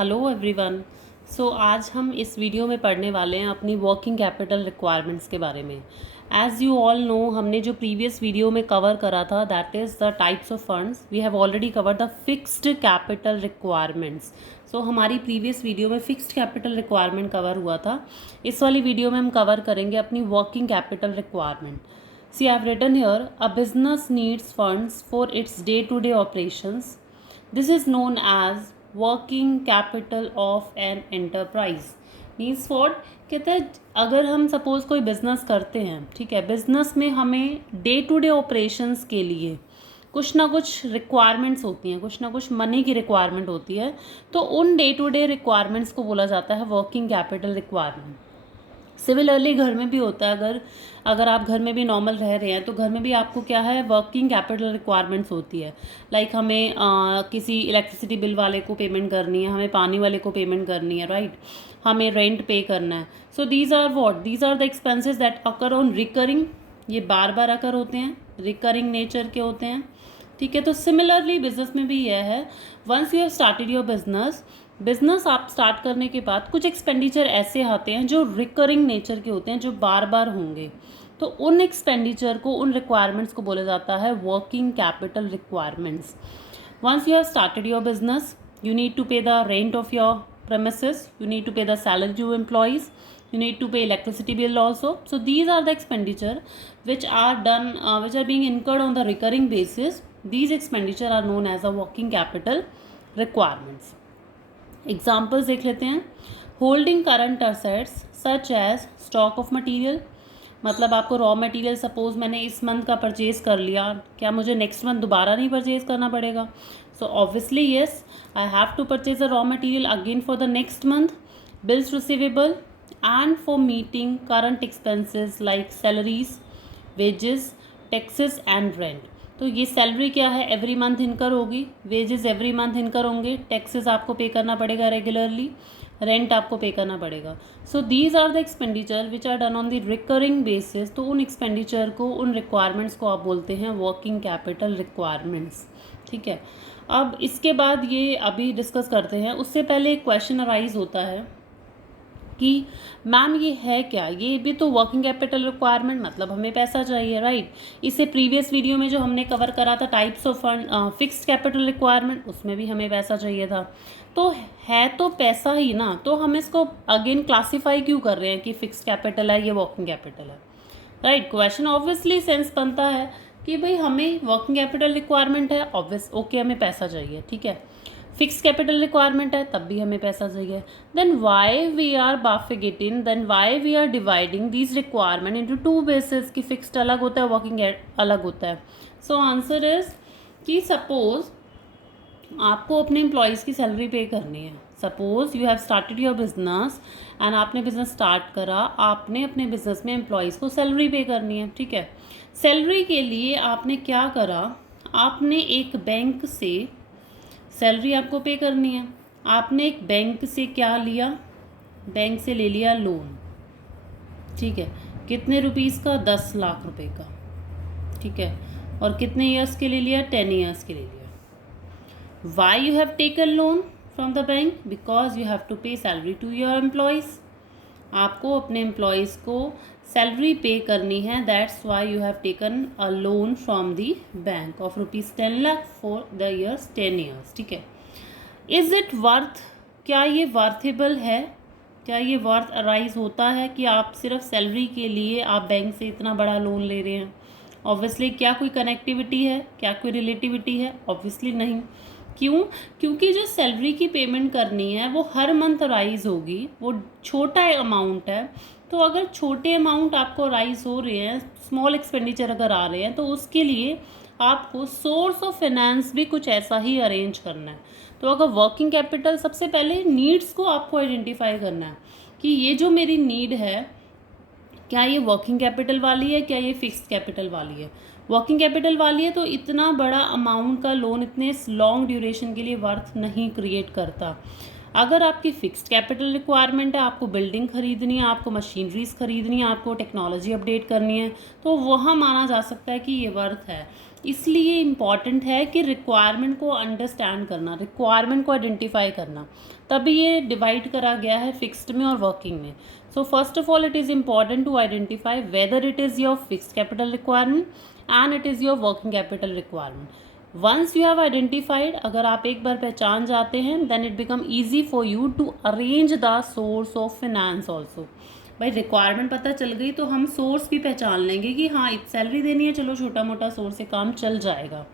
Hello everyone. आज हम इस वीडियो में पढ़ने वाले हैं अपनी वर्किंग कैपिटल रिक्वायरमेंट्स के बारे में। एज़ यू ऑल नो, हमने जो प्रीवियस वीडियो में कवर करा था that is the types of funds. We have already cover the fixed capital requirements. हमारी प्रीवियस वीडियो में फिक्स्ड कैपिटल रिक्वायरमेंट कवर हुआ था। इस वाली वीडियो में हम कवर करेंगे अपनी working capital requirement. See I have written here, a business needs funds for its day to day operations. This is known as working capital of an enterprise. Means what कहते हैं, अगर हम suppose कोई business करते हैं, ठीक है, business में हमें डे टू डे ऑपरेशंस के लिए कुछ ना कुछ रिक्वायरमेंट्स होती हैं, कुछ ना कुछ मनी की रिक्वायरमेंट होती है। तो उन डे टू डे रिक्वायरमेंट्स को बोला जाता है वर्किंग कैपिटल रिक्वायरमेंट। सिमिलरली घर में भी होता है, अगर आप घर में भी नॉर्मल रह रहे हैं तो घर में भी आपको क्या है, वर्किंग कैपिटल रिक्वायरमेंट्स होती है। लाइक हमें किसी इलेक्ट्रिसिटी बिल वाले को पेमेंट करनी है, हमें पानी वाले को पेमेंट करनी है, राइट, हमें रेंट पे करना है। So these are what, these are the expenses that occur on recurring. ये बार बार अकर होते हैं, रिकरिंग नेचर के होते हैं, ठीक है। तो सिमिलरली बिजनेस में भी यह है, once you have started your business आप स्टार्ट करने के बाद कुछ एक्सपेंडिचर ऐसे आते हैं जो रिकरिंग नेचर के होते हैं, जो बार बार होंगे। तो उन एक्सपेंडिचर को, उन रिक्वायरमेंट्स को बोला जाता है working capital requirements. Once you have started your business, you need to pay the rent of your premises, you need to pay the salary to employees, you need to pay electricity bill also. So these are the expenditure which are done, which are being incurred on the recurring basis. These expenditure are known as a working capital requirements. Examples देख लेते हैं। Holding current assets such as stock of material, मतलब आपको raw material suppose मैंने इस month का purchase कर लिया, क्या मुझे नेक्स्ट मंथ दोबारा नहीं परचेज करना पड़ेगा? So obviously yes, I have to purchase the raw material again for the next month. Bills receivable and for meeting current expenses like salaries, wages, taxes and rent. तो ये salary क्या है, every month इनकर होगी, wages every month इनकर होंगे, taxes आपको pay करना पड़ेगा रेगुलरली, रेंट आपको पे करना पड़ेगा। So these are the expenditure which are done on the recurring basis. तो उन एक्सपेंडिचर को, उन रिक्वायरमेंट्स को आप बोलते हैं वर्किंग कैपिटल रिक्वायरमेंट्स, ठीक है। अब इसके बाद ये अभी डिस्कस करते हैं, उससे पहले एक क्वेश्चन अराइज होता है कि मैम ये है क्या, ये भी तो वर्किंग कैपिटल रिक्वायरमेंट, मतलब हमें पैसा चाहिए, राइट। इससे प्रीवियस वीडियो में जो हमने कवर करा था types of fund, fixed capital requirement, उसमें भी हमें पैसा चाहिए था। तो है तो पैसा ही ना, तो हम इसको अगेन क्लासीफाई क्यों कर रहे हैं कि फिक्स्ड कैपिटल है, ये वर्किंग कैपिटल है, राइट। क्वेश्चन ऑब्वियसली सेंस बनता है कि भाई हमें वर्किंग कैपिटल रिक्वायरमेंट है, ऑब्वियस ओके, हमें पैसा चाहिए, ठीक है। फिक्स कैपिटल रिक्वायरमेंट है, तब भी हमें पैसा चाहिए। Then why we are bifurcating, then why we are dividing these requirement into two basis, कि फिक्स्ड अलग होता है, वर्किंग अलग होता है। सो आंसर इज कि सपोज आपको अपने एम्प्लॉयज़ की सैलरी पे करनी है। Suppose you have started your business and आपने बिजनेस स्टार्ट करा, आपने अपने बिजनेस में एम्प्लॉयज़ को सैलरी पे करनी है, ठीक है। सैलरी के लिए आपने क्या करा, आपने एक बैंक से सैलरी आपको पे करनी है, आपने एक बैंक से क्या लिया, बैंक से ले लिया लोन, ठीक है। कितने रुपीस का, 10 लाख रुपए का, ठीक है। और कितने ईयर्स के लिए लिया, 10 ईयर्स के लिए लिया। Why you have taken loan from the bank, because you have to pay salary to your employees. आपको अपने एम्प्लॉयज़ को सैलरी पे करनी है, that's why you have taken a loan from the bank of ₹10 lakh for the years 10 years, ठीक है। Is it worth, क्या ये वर्थेबल है, क्या ये वर्थ अराइज होता है कि आप सिर्फ सैलरी के लिए आप बैंक से इतना बड़ा लोन ले रहे हैं? ऑब्वियसली क्या कोई कनेक्टिविटी है, क्या कोई रिलेटिविटी है? ऑब्वियसली नहीं। क्यों? क्योंकि जो सैलरी की पेमेंट करनी है वो हर मंथ राइज होगी, वो छोटा अमाउंट है। तो अगर छोटे अमाउंट आपको राइज हो रहे हैं, स्मॉल एक्सपेंडिचर अगर आ रहे हैं, तो उसके लिए आपको सोर्स ऑफ फाइनेंस भी कुछ ऐसा ही अरेंज करना है। तो अगर वर्किंग कैपिटल, सबसे पहले नीड्स को आपको आइडेंटिफाई करना है कि ये जो मेरी नीड है, क्या ये वर्किंग कैपिटल वाली है, क्या ये फिक्स्ड कैपिटल वाली है। वर्किंग कैपिटल वाली है तो इतना बड़ा अमाउंट का लोन इतने लॉन्ग ड्यूरेशन के लिए वर्थ नहीं क्रिएट करता। अगर आपकी फिक्स्ड कैपिटल रिक्वायरमेंट है, आपको बिल्डिंग खरीदनी है, आपको मशीनरीज खरीदनी है, आपको टेक्नोलॉजी अपडेट करनी है, तो वहाँ माना जा सकता है कि ये वर्थ है। इसलिए इम्पॉर्टेंट है कि रिक्वायरमेंट को अंडरस्टैंड करना, रिक्वायरमेंट को आइडेंटिफाई करना, तभी ये डिवाइड करा गया है फिक्स्ड में और वर्किंग में. So first of all it is important to identify whether it is your fixed capital requirement and it is your working capital requirement. Once you have identified, अगर आप एक बार पहचान जाते हैं, then it become easy for you to arrange the source of finance also. भाई requirement पता चल गई तो हम सोर्स भी पहचान लेंगे कि हाँ सैलरी देनी है, चलो छोटा मोटा सोर्स से काम चल जाएगा.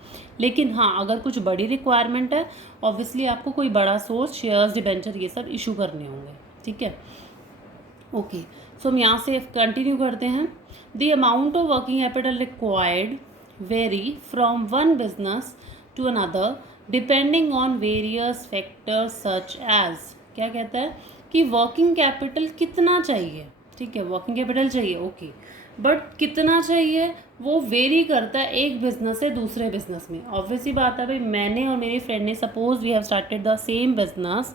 लेकिन हाँ अगर कुछ बड़ी रिक्वायरमेंट है, ऑब्वियसली आपको कोई बड़ा सोर्स, शेयर्स, डिबेंचर, ये सब इशू करने होंगे. ठीक है, ओके. सो हम यहाँ से कंटिन्यू करते हैं. The amount of working capital required vary from one business to another depending on various factors such as. क्या कहता है कि वर्किंग कैपिटल कितना चाहिए. ठीक है, वर्किंग कैपिटल चाहिए, ओके, बट कितना चाहिए वो वेरी करता है एक बिजनेस से दूसरे बिजनेस में. ऑब्वियसली बात है भाई, मैंने और मेरी फ्रेंड ने, suppose we have started the same business,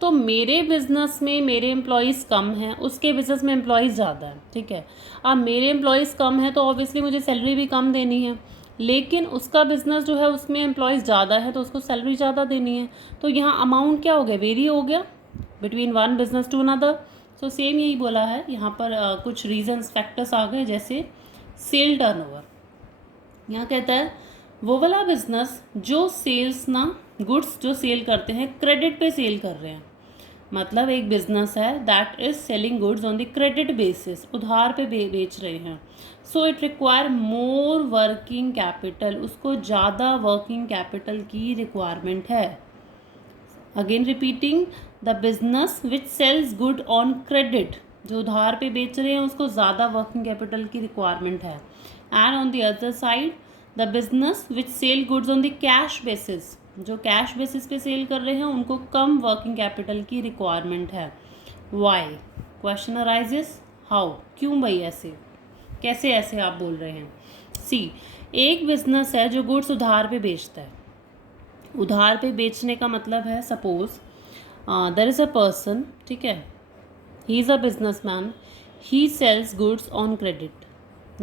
तो मेरे बिजनेस में मेरे एम्प्लॉयज़ कम हैं, उसके बिजनेस में एम्प्लॉयज़ ज़्यादा है. ठीक है, अब मेरे एम्प्लॉयज़ कम हैं तो ऑब्वियसली मुझे सैलरी भी कम देनी है, लेकिन उसका बिजनेस जो है उसमें एम्प्लॉयज़ ज़्यादा है तो उसको सैलरी ज़्यादा देनी है. तो यहाँ अमाउंट क्या हो गया, वेरी हो गया between one business to another. So same यही बोला है यहाँ पर. कुछ रीजंस, फैक्टर्स आ गए, जैसे सेल टर्नओवर. यहाँ कहता है वो वाला बिजनेस जो सेल्स ना, गुड्स जो सेल करते हैं क्रेडिट पे सेल कर रहे हैं. मतलब एक बिजनेस है that is selling goods on the credit basis, उधार पे बेच रहे हैं. So it require more working capital, उसको ज़्यादा वर्किंग कैपिटल की रिक्वायरमेंट है. Again repeating, the business which sells good on credit, जो उधार पे बेच रहे हैं उसको ज़्यादा वर्किंग कैपिटल की रिक्वायरमेंट है. And on the other side the business which sell goods on the cash basis, जो कैश बेसिस पे सेल कर रहे हैं उनको कम वर्किंग कैपिटल की रिक्वायरमेंट है. वाई? क्वेश्चन अराइजेस, हाउ, क्यों भाई ऐसे, कैसे ऐसे आप बोल रहे हैं. सी, एक बिजनेस है जो गुड्स उधार पे बेचता है. उधार पे बेचने का मतलब है, suppose there is a person, ठीक है, he is a businessman, he sells goods on credit,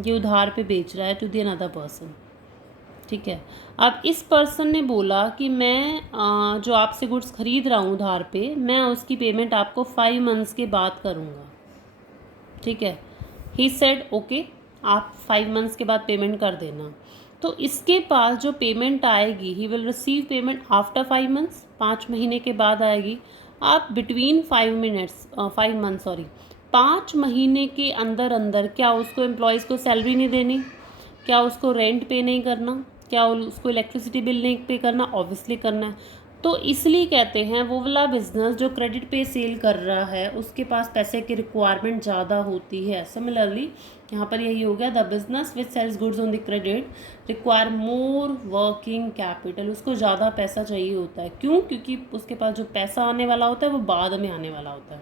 ये उधार पे बेच रहा है टू द अनदर पर्सन. ठीक है, अब इस पर्सन ने बोला कि मैं जो आपसे गुड्स खरीद रहा हूँ उधार पे, मैं उसकी पेमेंट आपको 5 मंथ्स के बाद करूँगा. ठीक है, ही सेड ओके, आप 5 मंथ्स के बाद पेमेंट कर देना. तो इसके पास जो पेमेंट आएगी, he will receive payment after 5 months, 5 महीने के बाद आएगी. आप बिटवीन 5 मंथ्स 5 महीने के अंदर अंदर क्या उसको एम्प्लॉयज़ को सैलरी नहीं देनी, क्या उसको रेंट पे नहीं करना, क्या उसको इलेक्ट्रिसिटी बिल नहीं पे करना, ऑब्वियसली करना है. तो इसलिए कहते हैं वो वाला बिजनेस जो क्रेडिट पे सेल कर रहा है उसके पास पैसे की रिक्वायरमेंट ज़्यादा होती है. सिमिलरली यहाँ पर यही हो गया, the business which sells goods on the credit require more working capital, उसको ज़्यादा पैसा चाहिए होता है. क्यों? क्योंकि उसके पास जो पैसा आने वाला होता है वो बाद में आने वाला होता है.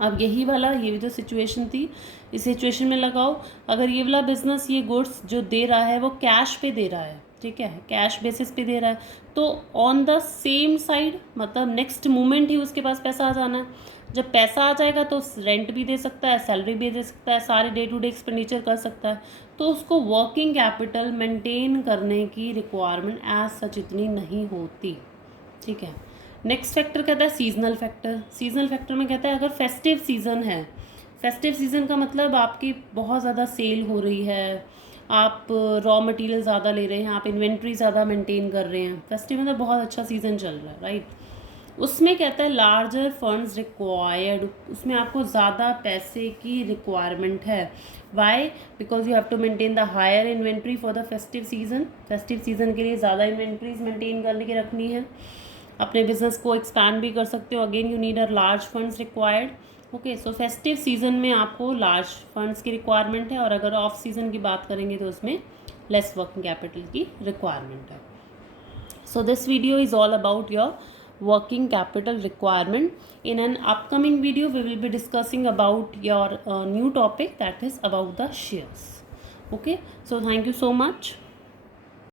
अब यही वाला, ये भी तो सिचुएशन थी, इस सिचुएशन में लगाओ, अगर ये वाला बिजनेस ये गुड्स जो दे रहा है वो कैश पे दे रहा है, ठीक है, कैश बेसिस पे दे रहा है, तो ऑन द सेम साइड, मतलब नेक्स्ट मोमेंट ही उसके पास पैसा आ जाना है. जब पैसा आ जाएगा तो रेंट भी दे सकता है, सैलरी भी दे सकता है, सारे डे टू डे एक्सपेंडिचर कर सकता है. तो उसको वर्किंग कैपिटल मेंटेन करने की रिक्वायरमेंट एज सच इतनी नहीं होती. ठीक है, नेक्स्ट फैक्टर कहता है सीजनल फैक्टर. सीजनल फैक्टर में कहता है अगर फेस्टिव सीज़न है, फेस्टिव सीज़न का मतलब आपकी बहुत ज़्यादा सेल हो रही है, आप रॉ मटेरियल ज़्यादा ले रहे हैं, आप इन्वेंट्री ज़्यादा मेंटेन कर रहे हैं, फेस्टिव में बहुत अच्छा सीज़न चल रहा है, राइट. उसमें कहता है लार्जर फंड्स रिक्वायर्ड, उसमें आपको ज़्यादा पैसे की रिक्वायरमेंट है. Why? Because you have to maintain the higher inventory for the festive season. Festive season के लिए ज़्यादा इन्वेंट्रीज मेंटेन करने की रखनी है, अपने बिजनेस को एक्सपैंड भी कर सकते हो. Again you need a large funds required. Okay, so festive season में आपको लार्ज फंड्स की रिक्वायरमेंट है, और अगर ऑफ सीज़न की बात करेंगे तो उसमें लेस वर्किंग कैपिटल की रिक्वायरमेंट है. So this video is all about your working capital requirement. In an upcoming video we will be discussing about your new topic, that is about the shares. Okay, so thank you so much.